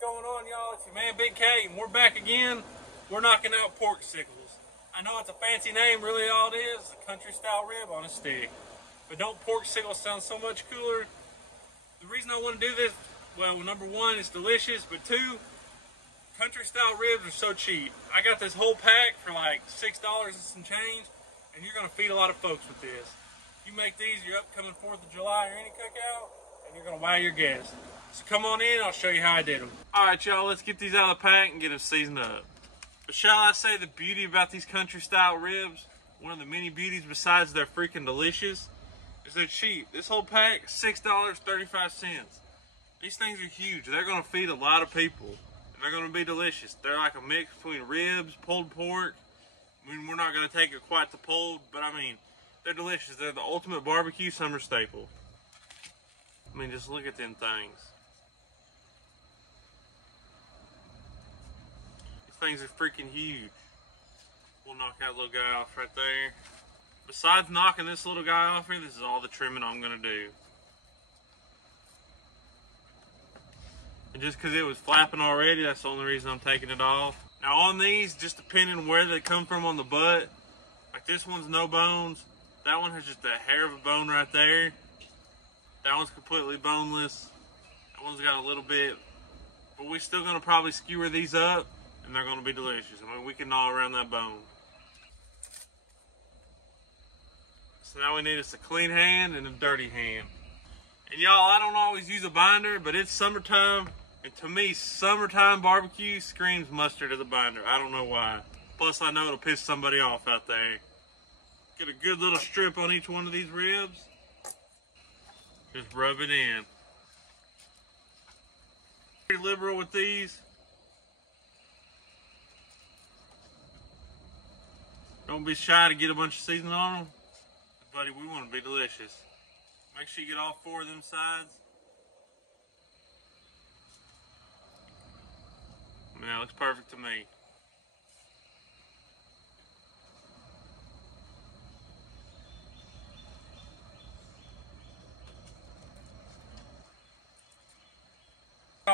going on, y'all? It's your man Big K, and we're back again. We're knocking out pork sickles. I know it's a fancy name, really all it is a country style rib on a stick. But don't pork sickles sound so much cooler? The reason I want to do this, well, number one, it's delicious, but two, country style ribs are so cheap. I got this whole pack for like $6 and some change, and you're gonna feed a lot of folks with this. You make these your upcoming 4th of July or any cookout, and you're gonna wow your guests. So come on in, I'll show you how I did them. All right, y'all, let's get these out of the pack and get them seasoned up. But shall I say the beauty about these country style ribs, one of the many beauties besides they're freaking delicious, is they're cheap. This whole pack, $6.35. These things are huge. They're gonna feed a lot of people, and they're gonna be delicious. They're like a mix between ribs, pulled pork. I mean, we're not gonna take it quite to pulled, but I mean, they're delicious. They're the ultimate barbecue summer staple. I mean, just look at them things. Things are freaking huge. We'll knock that little guy off right there. Besides knocking this little guy off here, this is all the trimming I'm gonna do. And just because it was flapping already, that's the only reason I'm taking it off. Now on these, just depending where they come from on the butt, like this one's no bones. That one has just a hair of a bone right there. That one's completely boneless. That one's got a little bit, but we're still gonna probably skewer these up, and they're gonna be delicious. I mean, we can gnaw around that bone. So now we need us a clean hand and a dirty hand. And y'all, I don't always use a binder, but it's summertime, and to me, summertime barbecue screams mustard as a binder. I don't know why. Plus, I know it'll piss somebody off out there. Get a good little strip on each one of these ribs. Just rub it in. Pretty liberal with these. Don't be shy to get a bunch of seasoning on them. Buddy, we want to be delicious. Make sure you get all 4 of them sides. I mean, that looks perfect to me.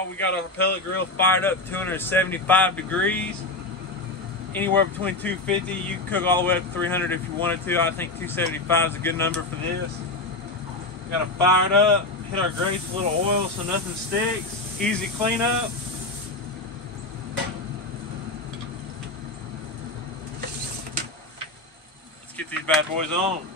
We got our pellet grill fired up 275 degrees. Anywhere between 250, you can cook all the way up to 300 if you wanted to. I think 275 is a good number for this. Got it fired up, hit our grates with a little oil so nothing sticks. Easy cleanup. Let's get these bad boys on.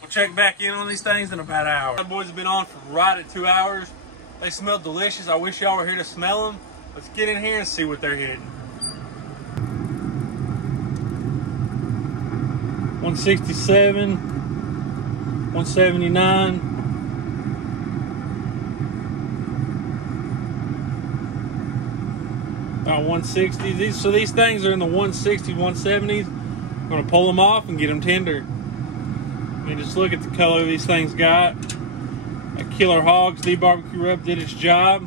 We'll check back in on these things in about an hour. Bad boys have been on for right at 2 hours. They smell delicious. I wish y'all were here to smell them. Let's get in here and see what they're hitting. 167, 179. About 160. So these things are in the 160, 170s. I'm gonna pull them off and get them tender. I mean, just look at the color these things got. That Killer Hogs barbecue rub did its job.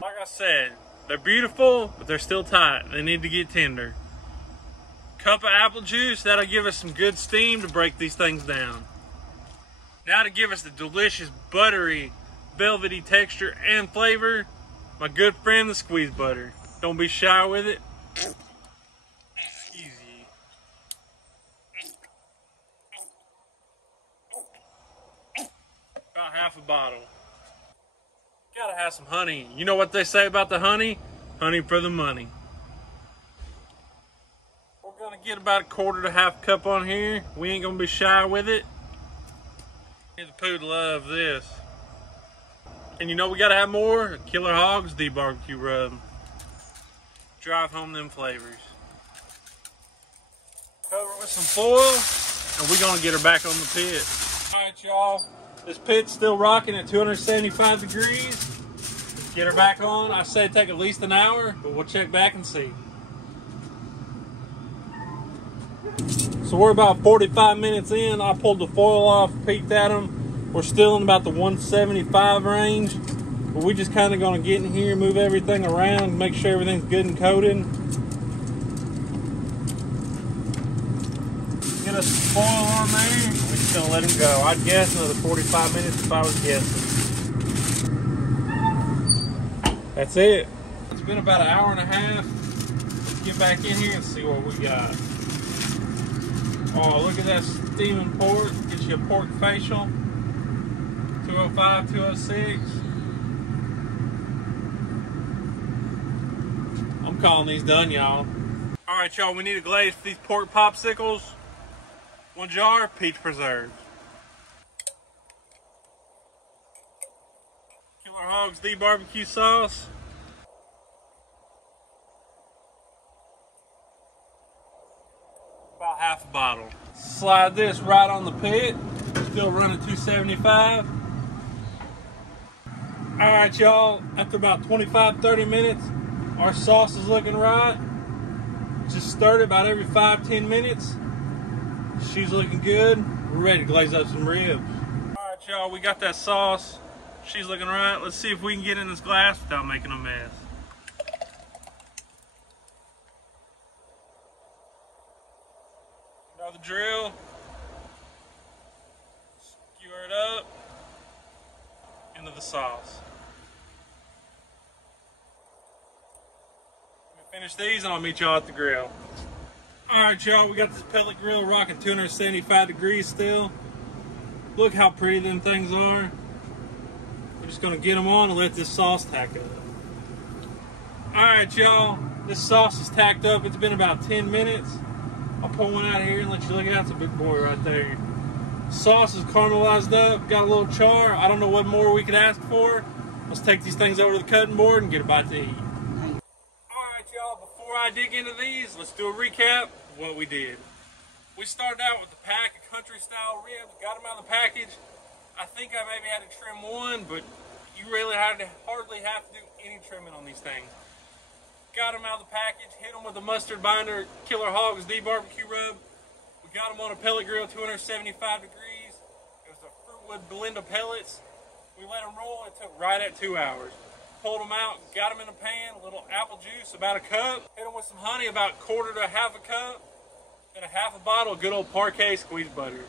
Like I said, they're beautiful, but they're still tight. They need to get tender. Cup of apple juice, that'll give us some good steam to break these things down. Now to give us the delicious, buttery, velvety texture and flavor, my good friend, the squeeze butter. Don't be shy with it. Easy. About half a bottle. Gotta have some honey. You know what they say about the honey? Honey for the money. We're gonna get about a 1/4 to 1/2 cup on here. We ain't gonna be shy with it. The food love this. And you know we gotta have more Killer Hogs barbecue rub. Drive home them flavors. Cover it with some foil, and we're gonna get her back on the pit. All right, y'all. This pit's still rocking at 275 degrees. Let's get her back on. I say take at least an hour, but we'll check back and see. So we're about 45 minutes in. I pulled the foil off, peeked at them. We're still in about the 175 range. But we just kind of gonna get in here, move everything around, make sure everything's good and coated. Get us some foil on there. just gonna let them go. I'd guess another 45 minutes if I was guessing. That's it. It's been about an hour and a half. Let's get back in here and see what we got. Oh, look at that steaming pork. Get you a pork facial. 205, 206. I'm calling these done, y'all. All right, y'all, we need a glaze for these pork popsicles. 1 jar, peach preserves. Killer Hogs the barbecue sauce. About half a bottle. Slide this right on the pit. Still running 275. All right, y'all, after about 25-30 minutes, our sauce is looking right. Just stir it about every 5-10 minutes. She's looking good. We're ready to glaze up some ribs. All right, y'all, we got that sauce. She's looking right. Let's see if we can get in this glass without making a mess. Know the drill. Skewer it up into the sauce. Finish these and I'll meet y'all at the grill. Alright, y'all, we got this pellet grill rocking 275 degrees still. Look how pretty them things are. We're just gonna get them on and let this sauce tack up. Alright, y'all, this sauce is tacked up. It's been about 10 minutes. I'll pull one out here and let you look at it. It's a big boy right there. Sauce is caramelized up, got a little char. I don't know what more we could ask for. Let's take these things over to the cutting board and get a bite to eat. Before I dig into these, let's do a recap of what we did. We started out with the pack of country style ribs, got them out of the package. I think I maybe had to trim one, but you really hardly have to do any trimming on these things. Got them out of the package, hit them with a mustard binder, Killer Hogs the barbecue rub. We got them on a pellet grill, 275 degrees. It was a Fruitwood Belinda pellets. We let them roll, it took right at 2 hours. Pulled them out, got them in a pan, a little apple juice, about a cup. Hit them with some honey, about a quarter to a half a cup. And a half a bottle of good old BigKsQUE butter.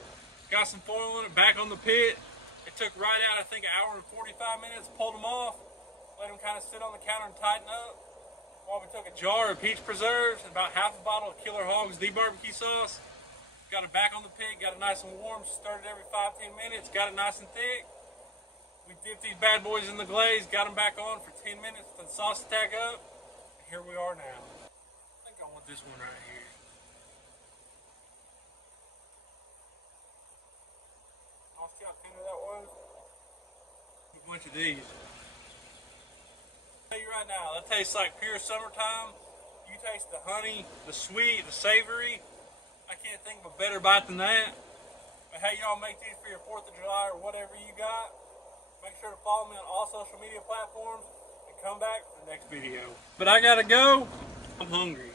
Got some foil in it, back on the pit. It took right out, I think, an hour and 45 minutes. Pulled them off, let them kind of sit on the counter and tighten up. While we took a jar of peach preserves and about half a bottle of Killer Hogs the barbecue sauce. Got it back on the pit, got it nice and warm, stirred it every 5-10 minutes, got it nice and thick. We dipped these bad boys in the glaze, got them back on for 10 minutes, let the sauce tack up, and here we are now. I think I want this one right here. I'll see how tender that was. A bunch of these. I'll tell you right now, that tastes like pure summertime. You taste the honey, the sweet, the savory. I can't think of a better bite than that. But hey, y'all, make these for your 4th of July or whatever you got. Make sure to follow me on all social media platforms and come back for the next video. But I gotta go. I'm hungry.